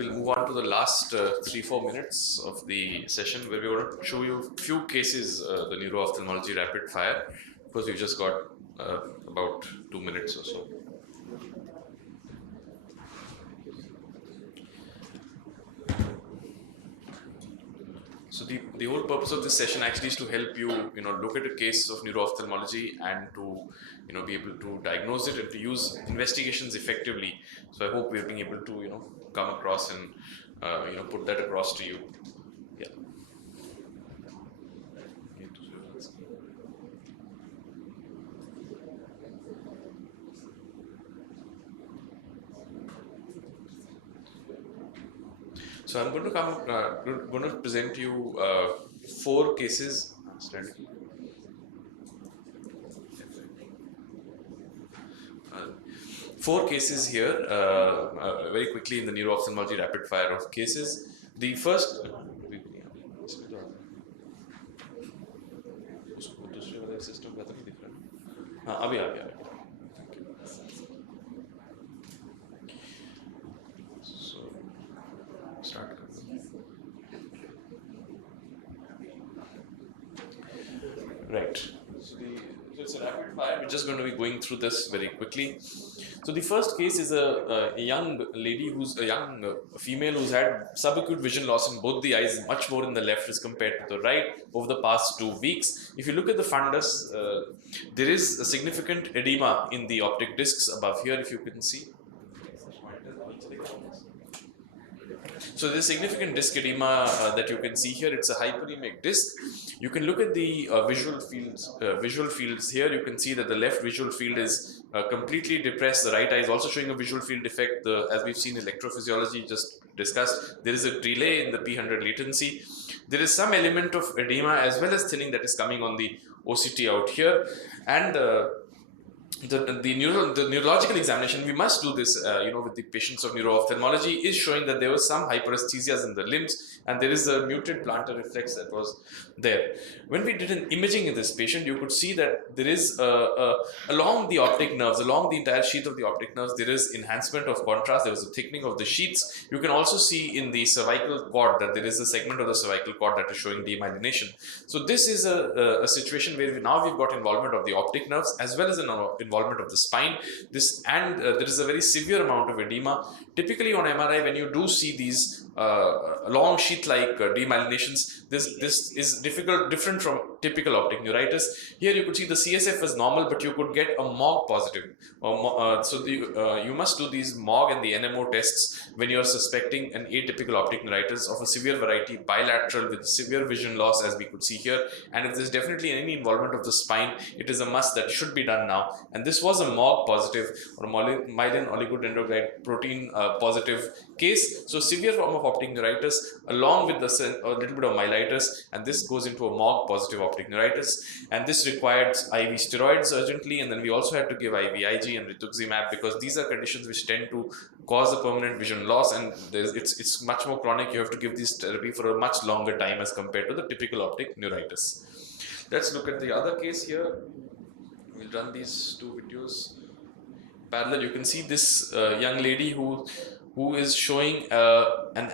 We'll move on to the last 3-4 minutes of the session where we're going to show you a few cases, the neuro-ophthalmology rapid fire, because we've just got about 2 minutes or so. So the whole purpose of this session actually is to help you, look at a case of neuro-ophthalmology and to, be able to diagnose it and to use investigations effectively. So I hope we're being able to, come across and, put that across to you. Yeah. So I'm going to present you 4 cases. Four cases here, very quickly in the neuro-ophthalmology rapid fire of cases. The first. Right. So it's a rapid fire. We're just going to be going through this very quickly. So the first case is a young lady who's a young female who's had subacute vision loss in both the eyes, much more in the left as compared to the right over the past 2 weeks. If you look at the fundus, there is a significant edema in the optic discs above here, if you can see. So there's significant disc edema that you can see here. It's a hyperemic disc. You can look at the visual fields here. You can see that the left visual field is completely depressed. The right eye is also showing a visual field defect. As we've seen electrophysiology just discussed, there is a delay in the P100 latency. There is some element of edema as well as thinning that is coming on the OCT out here. And the neurological examination, we must do this, with the patients of neuro-ophthalmology, is showing that there was some hyperesthesias in the limbs and there is a muted plantar reflex that was there. When we did an imaging in this patient, you could see that there is, along the optic nerves, along the entire sheath of the optic nerves, there is enhancement of contrast. There was a thickening of the sheaths. You can also see in the cervical cord that there is a segment of the cervical cord that is showing demyelination. So this is a situation where we've got involvement of the optic nerves as well as an involvement of the spine. There is a very severe amount of edema. Typically on MRI, when you do see these long sheath-like demyelinations, this is different from typical optic neuritis. Here you could see the CSF is normal, but you could get a MOG positive. You must do these MOG and the NMO tests when you are suspecting an atypical optic neuritis of a severe variety, bilateral with severe vision loss, as we could see here. And if there's definitely any involvement of the spine, it is a must that should be done now. And this was a MOG positive or myelin oligodendrocyte protein positive case. So severe form of optic neuritis along with a little bit of myelitis, and this goes into a MOG positive optic neuritis, and this required IV steroids urgently, and then we also had to give IVIG and rituximab because these are conditions which tend to cause a permanent vision loss, and it's much more chronic. You have to give this therapy for a much longer time as compared to the typical optic neuritis. Let's look at the other case here. We'll run these 2 videos parallel. You can see this young lady who is showing an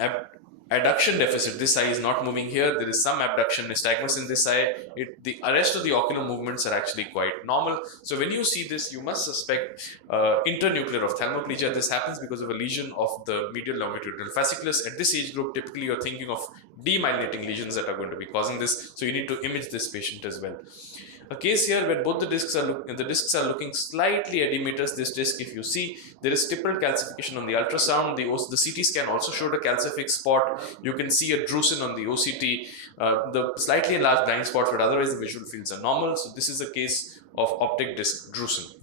adduction deficit. This eye is not moving here. There is some abduction nystagmus in this eye. The rest of the ocular movements are actually quite normal. So when you see this, you must suspect internuclear ophthalmoplegia. This happens because of a lesion of the medial longitudinal fasciculus. At this age group, typically you're thinking of demyelinating lesions that are going to be causing this. So you need to image this patient as well. A case here where both the discs are looking slightly edematous. This disc, if you see, there is stippled calcification on the ultrasound. The CT scan also showed a calcific spot. You can see a drusen on the OCT, the slightly enlarged blind spot, but otherwise the visual fields are normal. So this is a case of optic disc drusen.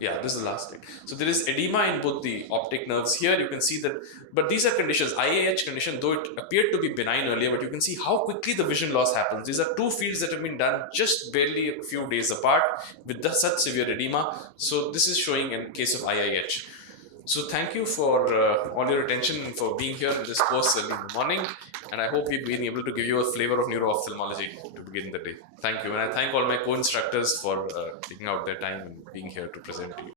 Yeah, this is the last thing. So there is edema in both the optic nerves here. You can see that, but these are conditions, IAH condition, though it appeared to be benign earlier, but you can see how quickly the vision loss happens. These are 2 fields that have been done just barely a few days apart with such severe edema. So this is showing in case of IIH. So thank you for all your attention and for being here in this course early in the morning. And I hope we've been able to give you a flavor of neuro-ophthalmology to begin the day. Thank you. And I thank all my co-instructors for taking out their time and being here to present to you.